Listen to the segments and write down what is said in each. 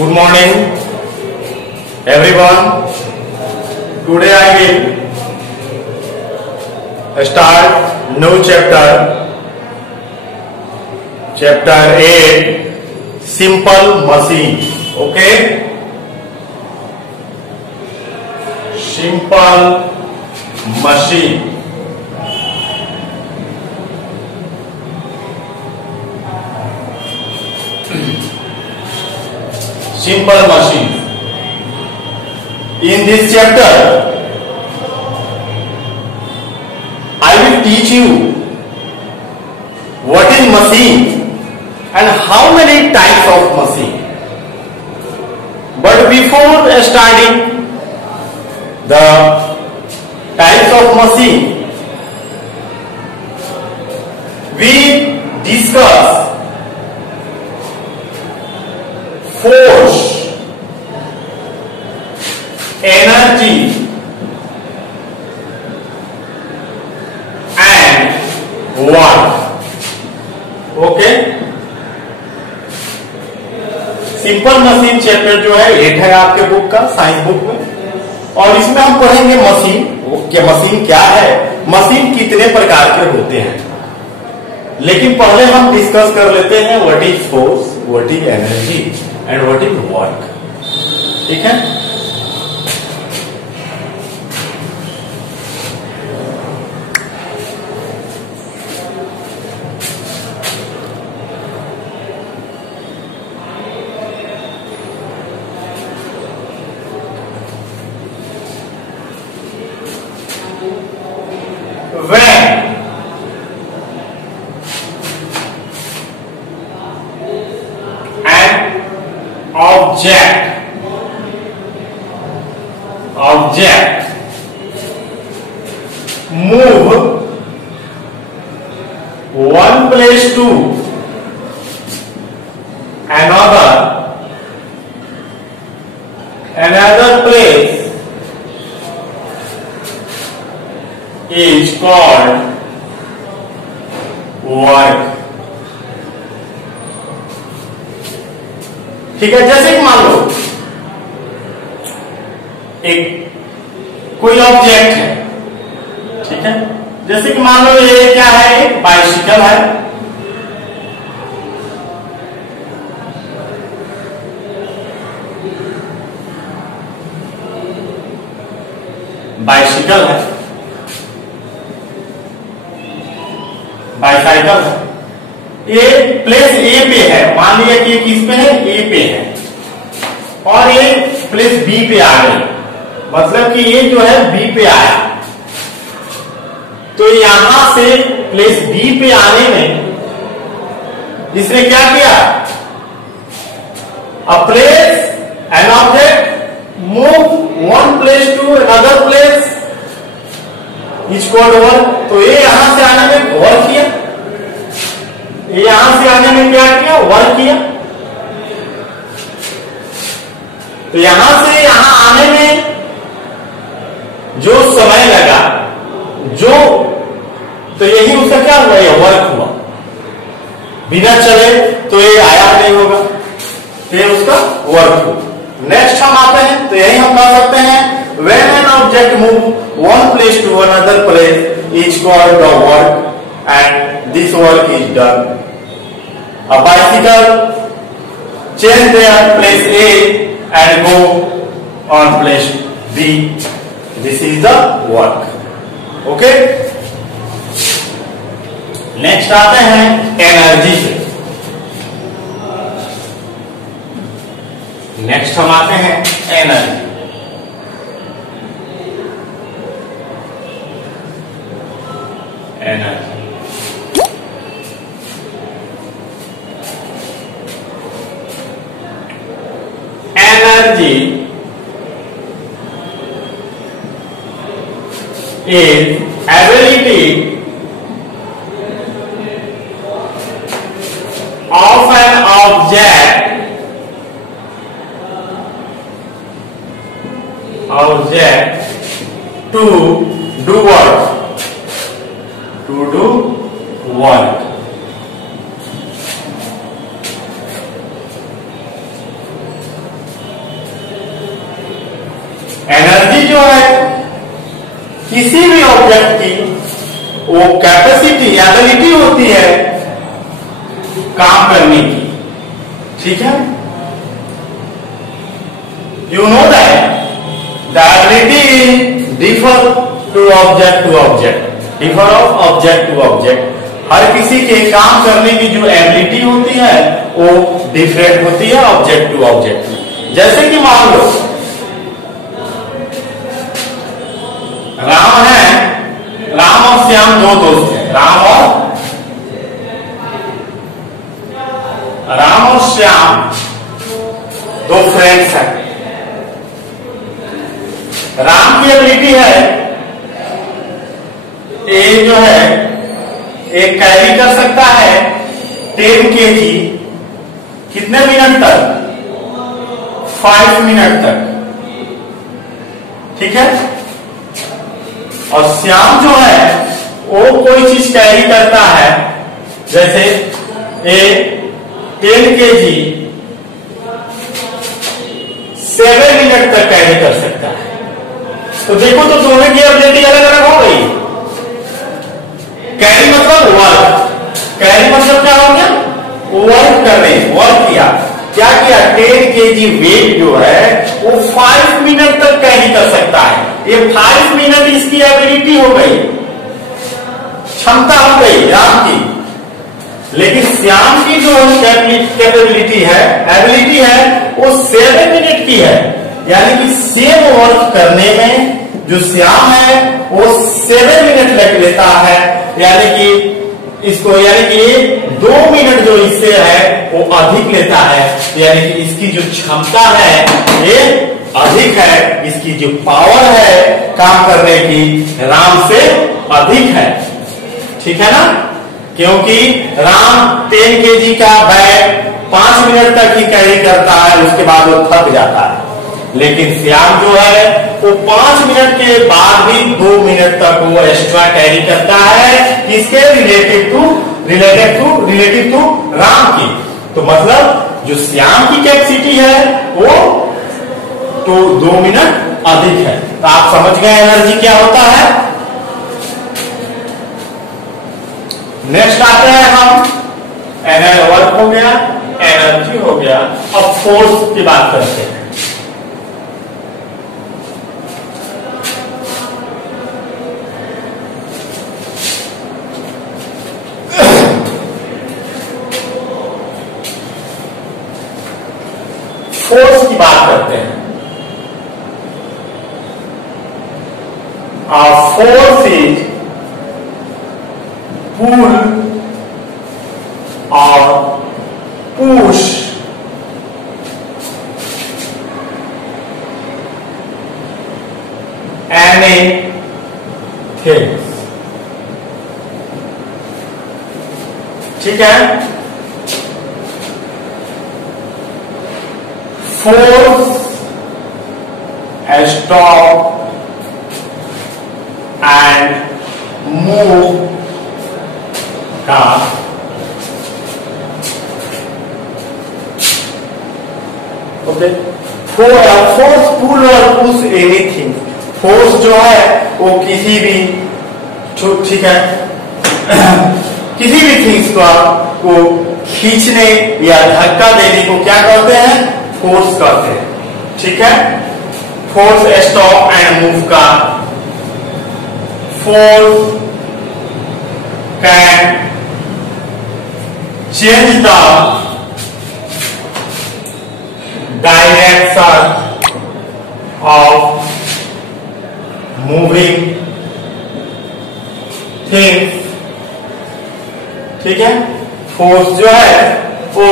Good morning, everyone. Today I will start new chapter, chapter 8, simple machine. Okay, simple machine. Simple machine. In this chapter, I will teach you what is machine and how many types of machine. But before starting the types of machine, we discuss force, energy and work. Okay, simple machine chapter जो है 8 है आपके book का, science book में। और इसमें हम पढ़ेंगे मशीन क्या है, मशीन कितने प्रकार के होते हैं। लेकिन पहले हम डिस्कस कर लेते हैं what is force, what is energy and what is work. ठीक है, when an object move one place to another place is called work। ठीक है, जैसे कि मान लो एक कोई ऑब्जेक्ट है। ठीक है, जैसे कि मान लो ये क्या है, एक बाइसिकल है। बाइसिकल है, बाइसाइकिल है। ये प्लेस ए पे है, मान लिया कि किस पे है, ए पे है, और ये प्लेस बी पे आ गई। मतलब कि ये जो है बी पे आया, तो यहां से प्लेस बी पे आने में इसने क्या किया, a place an object move one place to another place is called work. तो ये यहां से आने में वर्क किया, ये यहां से आने में क्या किया, वर्क किया। तो यहां से यहां आने में जो समय लगा, तो यही उसका क्या हुआ, ये वर्क हुआ। बिना चले तो ये आया नहीं होगा, तो ये उसका वर्क हुआ। नेक्स्ट हम आते हैं, तो यही हम कह सकते हैं when an object move one place to another place is called the work and this work is done। A bicycle change their place A and go on place B, this is the work। Okay, next आते हैं energy से। Next हम आते हैं energy. Energy is ability of an object to do what? To do work। जो है किसी भी ऑब्जेक्ट की वो कैपेसिटी एबिलिटी होती है काम करने की, ठीक है। You know that the ability differ to object, differ of object to object. हर किसी के काम करने की जो एबिलिटी होती है वो डिफरेंट होती है ऑब्जेक्ट टू ऑब्जेक्ट। जैसे कि मान लो राम और श्याम दो दोस्त हैं, राम और श्याम दो फ्रेंड्स हैं। राम की एबिलिटी है ये जो है एक कैरी कर सकता है 10 kg कितने मिनट तक, 5 मिनट तक, ठीक है। और श्याम जो है वो कोई चीज कैरी करता है, जैसे ए 10 kg 7 मिनट तक कैरी कर सकता है। तो देखो तो दोनों की एबिलिटी अलग अलग हो गई। कैरी मतलब वर्क, कैरी मतलब क्या हो गया, वर्क कर रहे हैं, वर्क किया, क्या किया 10 kg वेट जो है वो 5 मिनट तक कैरी कर सकता है। ये 5 मिनट इसकी एबिलिटी हो गई, क्षमता हो गई राम की। लेकिन श्याम की जो कैपेबिलिटी है, एबिलिटी है, वो 7 मिनट की है। यानी कि सेम वर्क करने में जो श्याम है वो 7 मिनट लग लेता है, यानी कि इसको, यानी कि 2 मिनट जो इससे है वो अधिक लेता है। यानी कि इसकी जो क्षमता है ये अधिक है, इसकी जो पावर है काम करने की राम से अधिक है, ठीक है ना। क्योंकि राम 10 kg का बैग 5 मिनट तक ही कैरी करता है, उसके बाद वो थक जाता है। लेकिन श्याम जो है वो 5 मिनट के बाद भी 2 मिनट तक वो एक्स्ट्रा कैरी करता है, किसके रिलेटिव टू राम की। तो मतलब जो श्याम की कैपेसिटी है वो तो 2 मिनट अधिक है। तो आप समझ गए एनर्जी क्या होता है। नेक्स्ट आते हैं हम, वर्क हो गया, एनर्जी हो गया, अब फोर्स की बात करते हैं। फोर्स की बात करते हैं। फोर्स इज पुल और पुश एनीथिंग, ठीक है। फोर्स स्टॉप एंड मूव का ओके। फोर्स पुल और पुश एनीथिंग, फोर्स जो है वो किसी भी, ठीक है, किसी भी थिंग्स को खींचने या धक्का देने को क्या कहते हैं, फोर्स कहते हैं, ठीक है। फोर्स स्टॉप एंड मूव का, force can change the direction of moving things, ठीक है। फोर्स जो है वो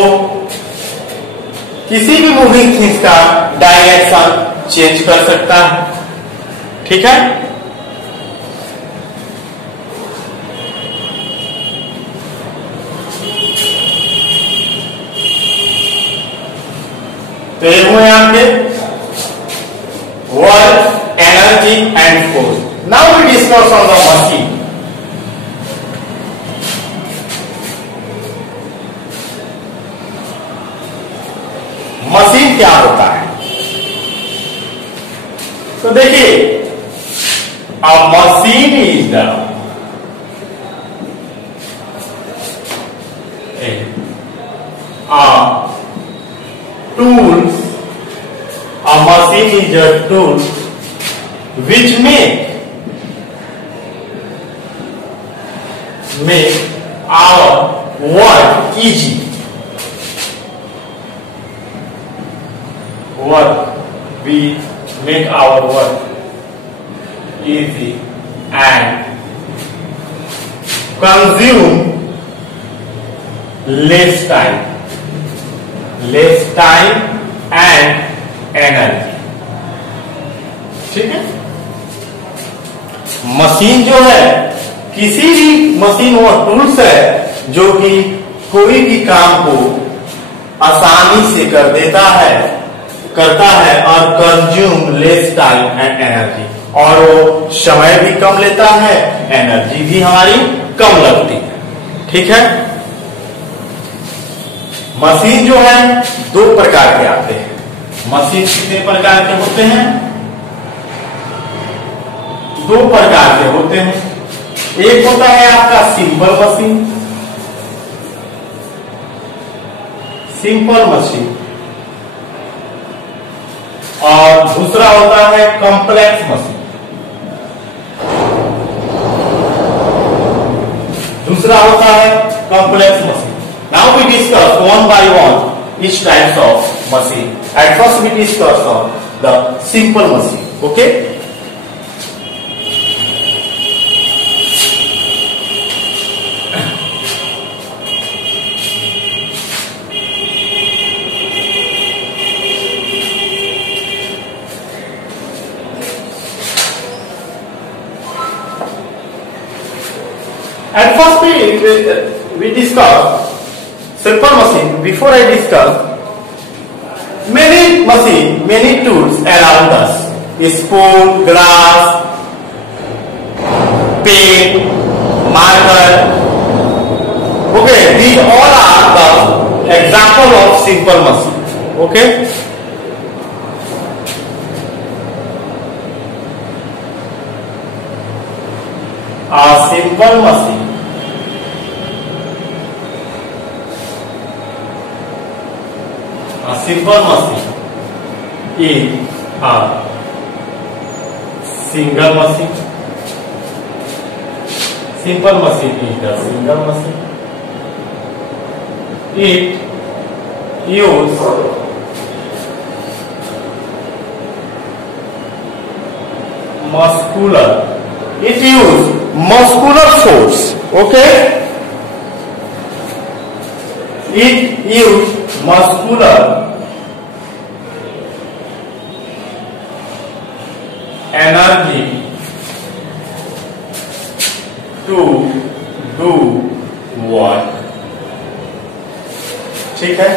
किसी भी मूविंग थिंग्स का डायरेक्शन चेंज कर सकता है, ठीक है। तो ये हुए आपके work, energy and force. Now we discuss on the machine. Machine क्या होता है, तो देखिए A machine is the tool. A machine is a tool which make our work easy. We make our work easy and consume less time and energy. ठीक है. Machine जो है, किसी भी मशीन वो टूल्स है जो कि कोई भी काम को आसानी से करता है और consume less time and energy, और वो समय भी कम लेता है, एनर्जी भी हमारी कम लगती है. ठीक है. मशीन जो है दो प्रकार के आते हैं. मशीन कितने प्रकार के होते हैं? दो प्रकार के होते हैं. एक होता है आपका सिंपल मशीन, और दूसरा होता है complex machine. Now we discuss one by one each types of machine. At first we discuss on the simple machine. Okay. At first we discuss simple machine. Before I discuss many tools around us: spoon, glass, pen, marker. Okay, these all are the example of simple machine. Okay. A simple machine is a single machine. Simple machine is a single machine. It uses muscular force. Okay. It uses muscular energy to do work. ठीक है.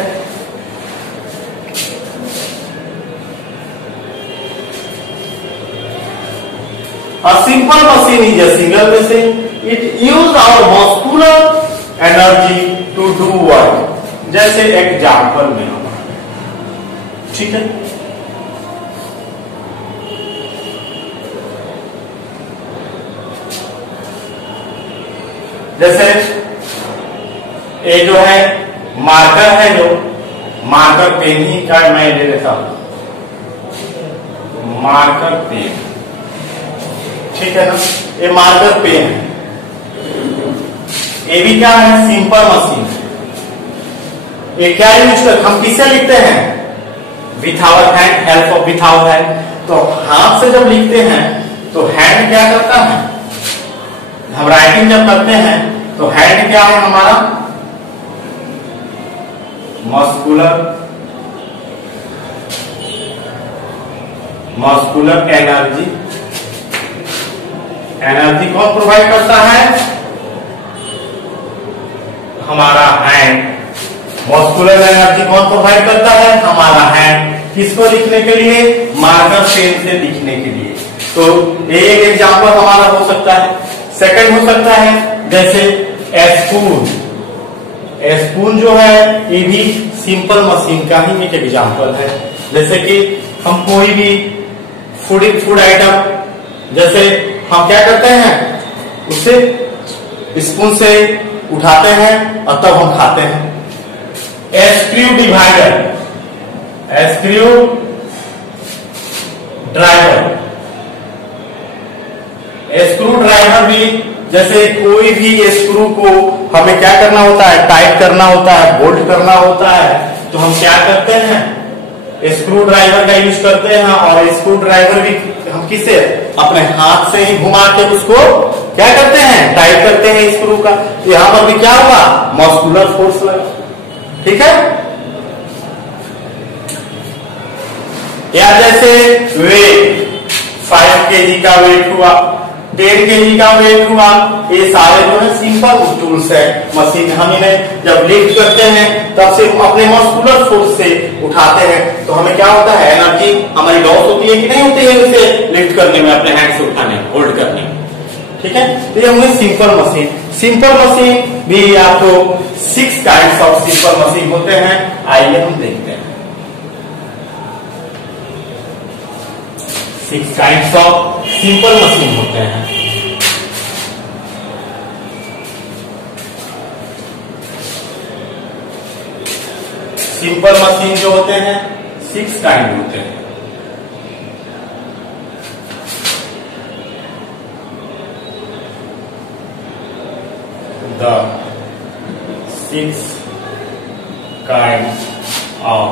A simple machine is a single machine. It uses our muscular energy to do work. जैसे example में हमारा. ठीक है. जैसे ये जो है मार्कर है, जो मार्कर पेन ही का मैं ले लेता हूं. Marker pen. ठीक है ना. ये मार्कर पेन है. ये भी क्या है? सिंपल मशीन है. ये क्या यूज कर, हम किससे लिखते हैं? Without hand, help of without hand. तो हाथ से जब लिखते हैं तो हैंड क्या करता है? हम राइटिंग जब करते हैं तो हैंड क्या है हमारा? Muscular energy. एनर्जी कौन प्रोवाइड करता है? हमारा हैंड. मस्कुलर एनर्जी कौन प्रोवाइड करता है? हमारा हैंड. किसको लिखने के लिए? मार्कर पेन से लिखने के लिए. तो एक एग्जांपल हमारा हो सकता है. सेकंड हो सकता है जैसे स्पून. स्पून जो है ये भी सिंपल मशीन का ही एक एग्जांपल है. जैसे कि हम कोई भी फूड आइटम, जैसे हम क्या करते हैं, उसे स्पून से उठाते हैं और तब हम खाते हैं। Screw divider, screw driver, screw driver भी जैसे कोई भी स्क्रू को हमें क्या करना होता है, टाइट करना होता है, बोल्ट करना होता है, तो हम क्या करते हैं, स्क्रू ड्राइवर का यूज करते हैं। और स्क्रू ड्राइवर भी हम किसे, अपने हाथ से ही घुमा के उसको क्या करते हैं, टाइट करते हैं स्क्रू का। यहां पर भी क्या हुआ, मस्कुलर फोर्स लगा, ठीक है। या जैसे वेट, 5 kg का वेट हुआ, 10 kg का वेट हुआ, ये सारे जो है सिंपल टूल्स है, मशीन। हम इन्हें जब लिफ्ट करते हैं तब से अपने मस्कुलर फोर्स से उठाते हैं, तो हमें क्या होता है, एनर्जी हमारी लॉस होती है कि नहीं होती है उसे लिफ्ट करने में, अपने हैंड से उठाने, होल्ड करने में, ठीक है। तो ये होंगे सिंपल मशीन। सिंपल मशीन भी आपको 6 काइंड्स ऑफ सिंपल मशीन होते हैं। आइए हम देखते हैं 6 काइंड्स ऑफ सिंपल मशीन होते हैं। सिंपल मशीन जो होते हैं 6 काइंड होते हैं। The 6 kinds of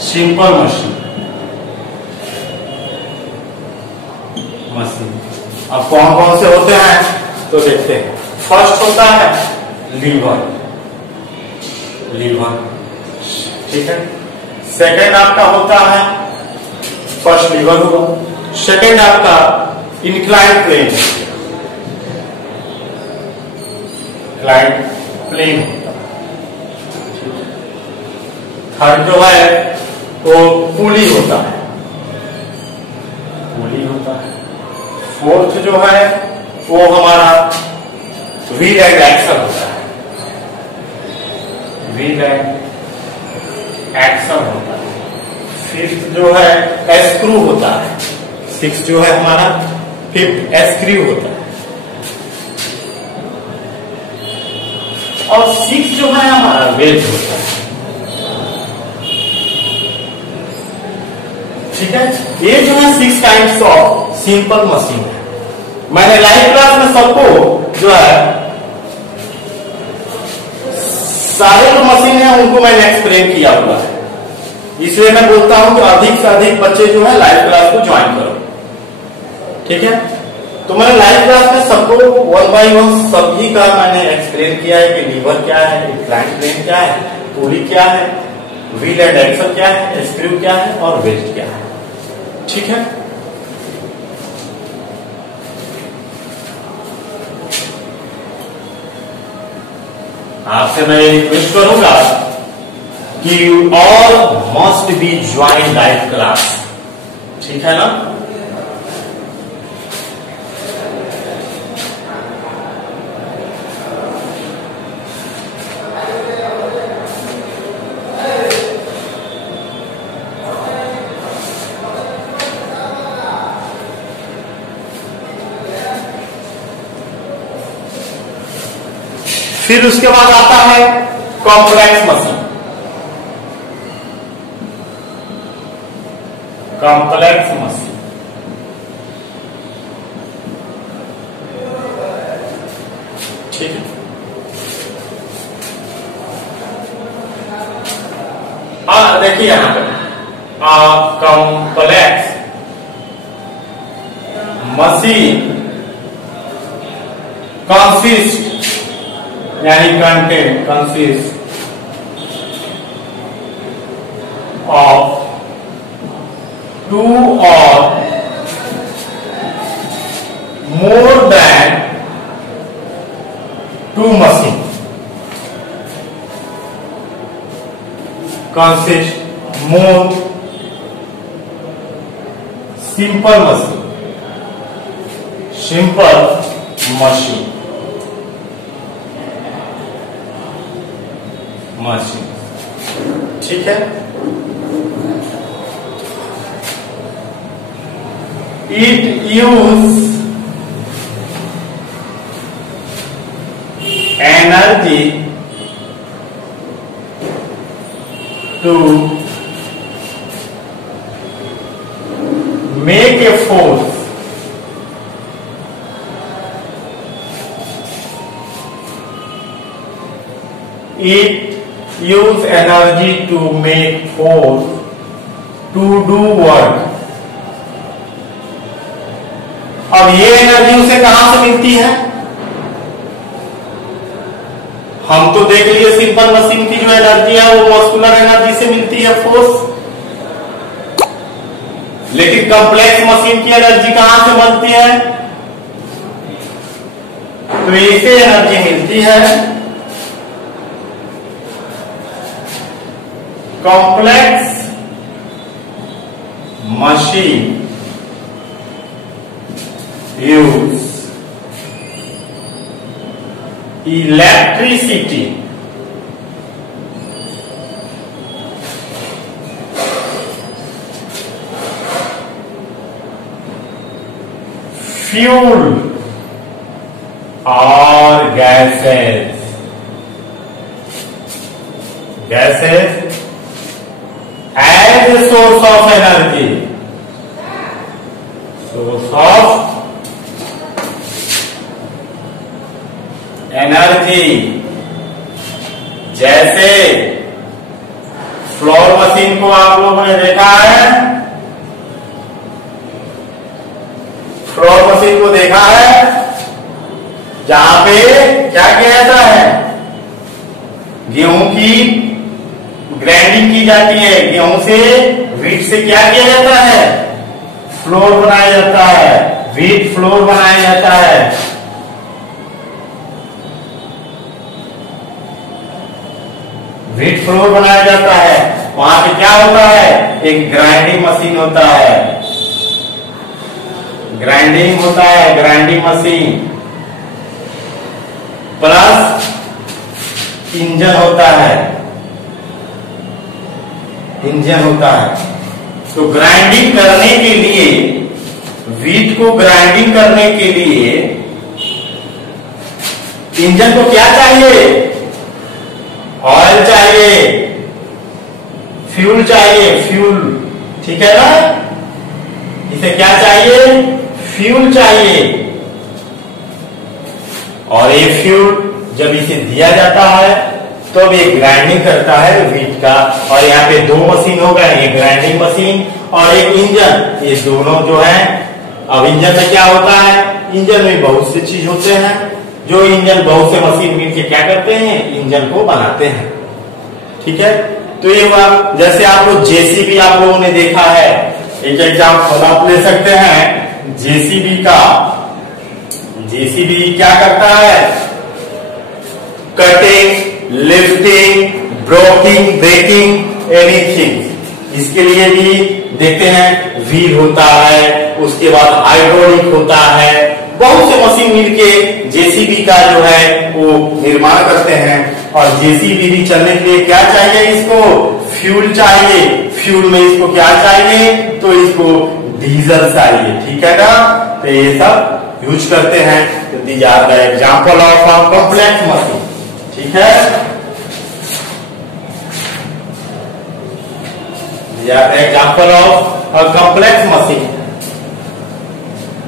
simple machine। अब कौन कौन से होते हैं तो देखते हैं। फर्स्ट होता है लीवर, लीवर, ठीक है। सेकंड आपका होता है, फर्स्ट लीवर हुआ, सेकंड आपका इंक्लाइन प्लेन, इंक्लाइन प्लेन होता है। थर्ड जो है वो पुली होता है, पुली होता है। फोर्थ जो है वो हमारा व्हील एंड एक्सल होता है, व्हील एंड एक्सल होता है। फिफ्थ जो है स्क्रू होता है, सिक्स जो है हमारा फिफ्थ स्क्रू होता है। और सिक्स जो है हमारा वेज होता है, ठीक है। ये जो है 6 काइंड्स ऑफ सिंपल मशीन है। मैंने लाइव क्लास में सबको जो है सारे जो मशीन है उनको मैंने एक्सप्लेन किया हुआ है, इसलिए मैं बोलता हूं कि अधिक से अधिक बच्चे जो है लाइव क्लास को ज्वाइन करो, ठीक है। तो मैंने लाइव क्लास में सबको 1 by 1 सभी का मैंने एक्सप्लेन किया है कि लीवर क्या है, इंक्लाइन प्लेन क्या है, पुली क्या है, व्हील एंड एक्सल क्या है, स्क्रू क्या है और वेस्ट क्या है, ठीक है। आपसे मैं रिक्वेस्ट करूंगा कि you all must be join live class, ठीक है ना। फिर उसके बाद आता है कॉम्प्लेक्स मशीन, कॉम्प्लेक्स मशीन, ठीक है। देखिए यहां पर कॉम्प्लेक्स मशीन कंसिस्ट यानी content consist of 2 or more than 2 machine, consist more simple machine, simple machine, machine, ठीक है। it use energy to make a force it use energy to make force to do work। अब ये energy उसे कहां से मिलती है? हम तो देख लिए सिंपल मशीन की जो एनर्जी है वो मस्कुलर एनर्जी से मिलती है, फोर्स। लेकिन कॉम्प्लेक्स मशीन की एनर्जी कहां से मिलती है? तो इसे एनर्जी मिलती है complex machine use electricity fuel और gases as a source of energy, source of energy। जैसे फ्लोर मशीन को आप लोगों ने देखा है, फ्लोर मशीन को देखा है जहां पे क्या किया जाता है, गेहूं की ग्राइंडिंग की जाती है, गेहूं से व्हीट से क्या किया जाता है, फ्लोर बनाया जाता है, व्हीट फ्लोर बनाया जाता है। व्हीट फ्लोर बनाया जाता है, वहां पे क्या होता है, एक ग्राइंडिंग मशीन होता है, ग्राइंडिंग होता है, ग्राइंडिंग मशीन प्लस इंजन होता है, इंजन होता है। तो ग्राइंडिंग करने के लिए, व्हीट को ग्राइंडिंग करने के लिए इंजन को क्या चाहिए, ऑयल चाहिए, फ्यूल चाहिए, फ्यूल, ठीक है ना, इसे क्या चाहिए, फ्यूल चाहिए। और ये फ्यूल जब इसे दिया जाता है तो अब ये ग्राइंडिंग करता है व्हीट का। और यहाँ पे दो मशीन हो गए, एक ग्राइंडिंग मशीन और एक इंजन, ये दोनों जो है। अब इंजन में क्या होता है, इंजन में बहुत सी चीज होते हैं, जो इंजन बहुत से मशीन मिलकर क्या करते हैं, इंजन को बनाते हैं, ठीक है। तो ये हुआ, जैसे आप लोग जेसीबी आप लोगों ने देखा है, एक एग्जाम्पल आप ले सकते हैं जेसीबी का। जेसीबी क्या करता है, कटिंग, लिफ्टिंग, ब्रेकिंग एनीथिंग। इसके लिए भी देखते हैं व्हील होता है, उसके बाद हाइड्रोलिक होता है, बहुत से मशीन मिलके जेसीबी का जो है वो निर्माण करते हैं। और जेसीबी भी चलने के लिए क्या चाहिए, इसको फ्यूल चाहिए, फ्यूल में इसको क्या चाहिए, तो इसको डीजल चाहिए, ठीक है ना। तो ये सब यूज करते हैं। तो these are the example of a complex machine, ठीक है। These are the example of a complex machine.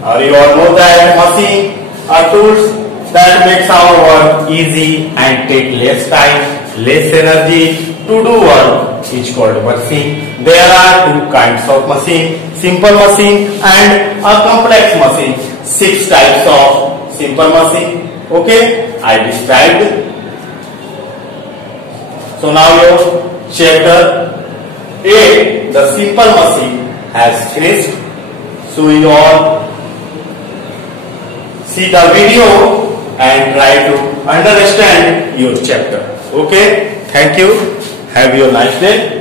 और you all know that machine are tools that makes our work easy and take less time, less energy to do work is called machine. There are two kinds of machine, simple machine and a complex machine. 6 types of simple machine. Okay, I described. So now your chapter 8, the simple machine, has finished. So you all see the video and try to understand your chapter. Okay, thank you. Have a nice day.